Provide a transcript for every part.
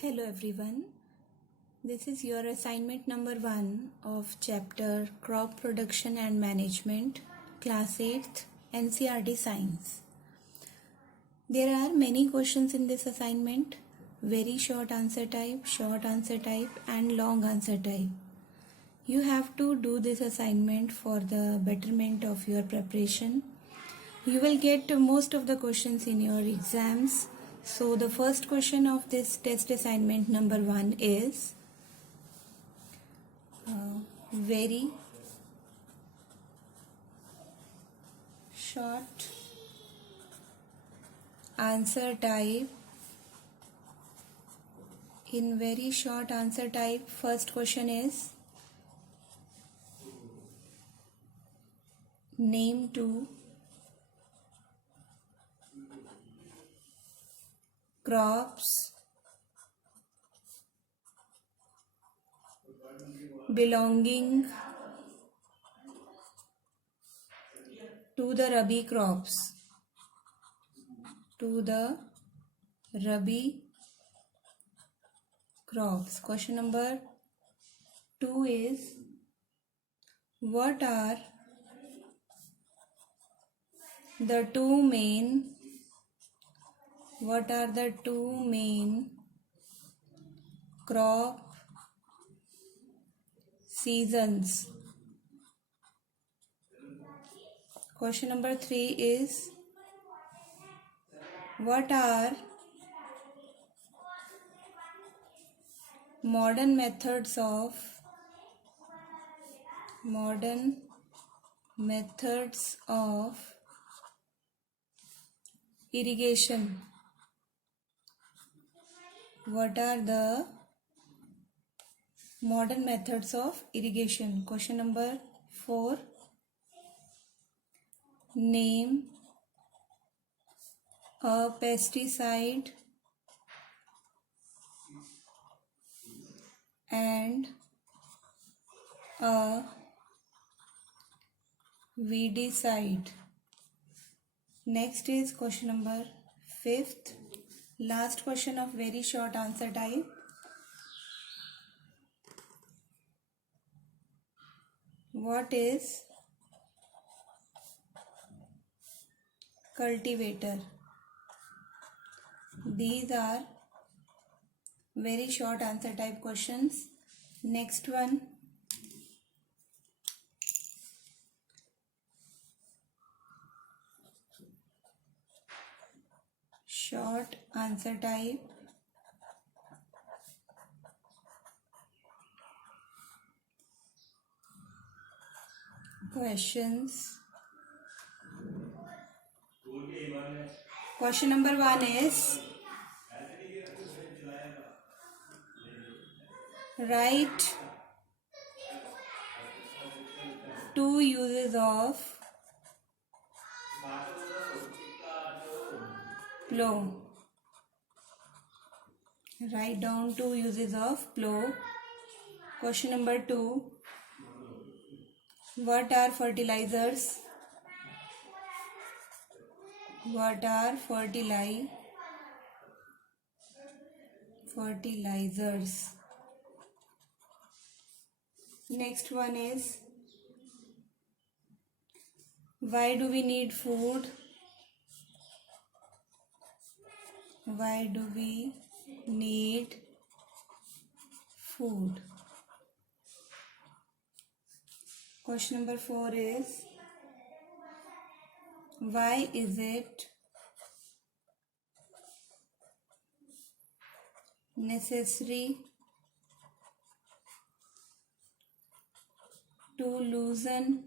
Hello everyone, this is your assignment number 1 of chapter Crop Production and Management, class 8th, NCERT Science. There are many questions in this assignment, very short answer type and long answer type. You have to do this assignment for the betterment of your preparation. You will get most of the questions in your exams. So the first question of this test assignment number 1 is very short answer type. In very short answer type, first question is name 2 crops belonging to the Rabi crops. Question number 2 is what are the two main crop seasons? Question number 3 is what are modern methods of irrigation? What are the modern methods of irrigation? Question number 4, name a pesticide and a weedicide. Next is question number 5th, last question of very short answer type. What is cultivator? These are very short answer type questions. Next one, short answer type questions. Question number 1 is write 2 uses of plow. Write down 2 uses of plow. Question number 2, what are fertilizers? What are fertilizers? Next one is why do we need food? Why do we need food? Question number 4 is why is it necessary to loosen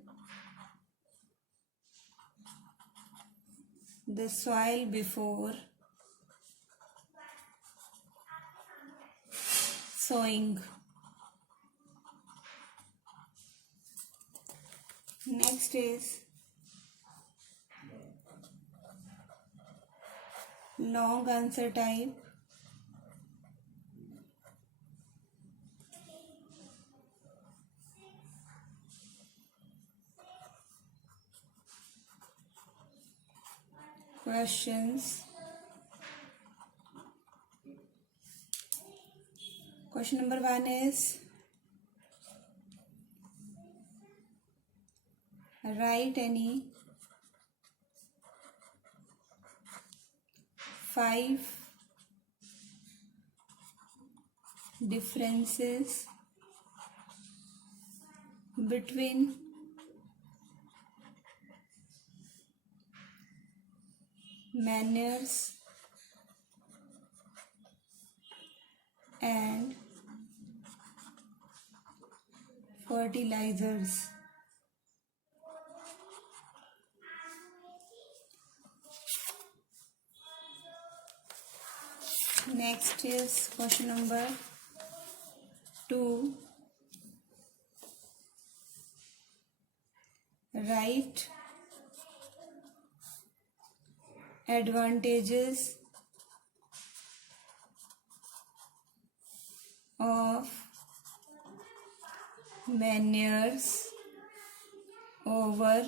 the soil before sowing? Next is long answer type. Questions Question number 1 is write any 5 differences between manners and fertilizers. Next is question number 2. Write advantages of manures over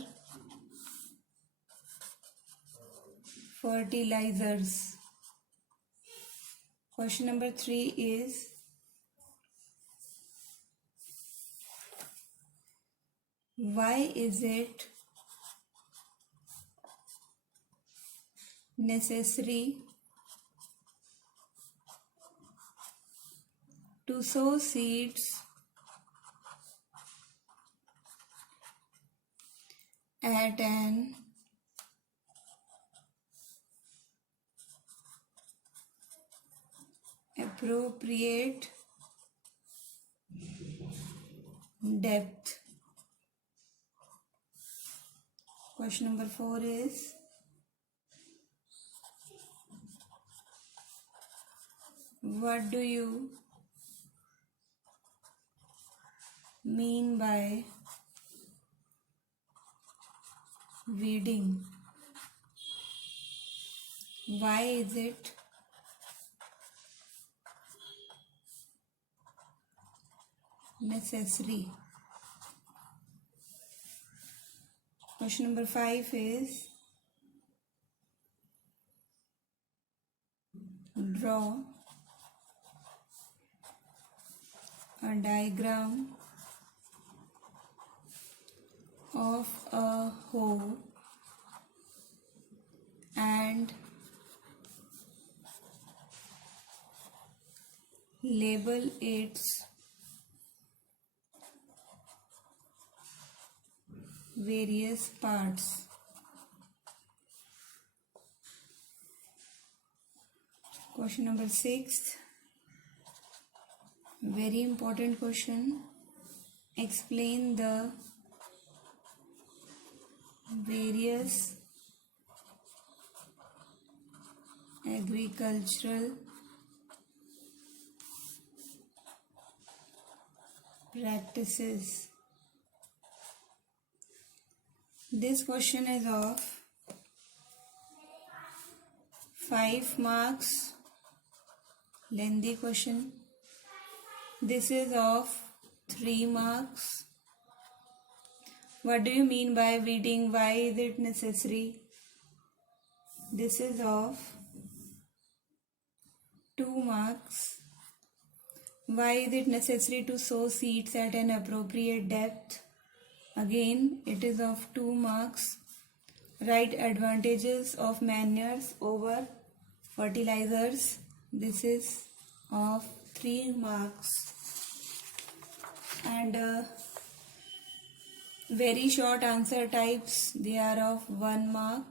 fertilizers. Question number 3 is why is it necessary to sow seeds at an appropriate depth? Question number 4 is what do you mean by weeding? Why is it necessary? Question number 5 is draw a diagram of a hoe and label its various parts. Question number 6, very important question. Explain the various agricultural practices. This question is of 5 marks, lengthy question. This is of 3 marks. What do you mean by weeding? Why is it necessary? This is of 2 marks. Why is it necessary to sow seeds at an appropriate depth? Again, it is of 2 marks. Write advantages of manures over fertilizers. This is of 3 marks. And very short answer types, they are of 1 mark.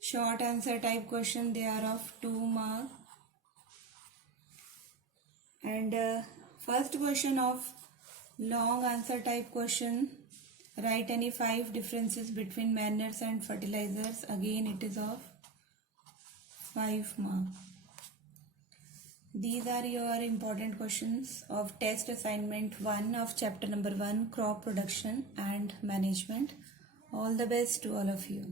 Short answer type question, they are of 2 mark. And first question of long answer type question, write any 5 differences between manures and fertilizers. Again, it is of 5 marks. These are your important questions of test assignment 1 of chapter number 1, crop production and management. All the best to all of you.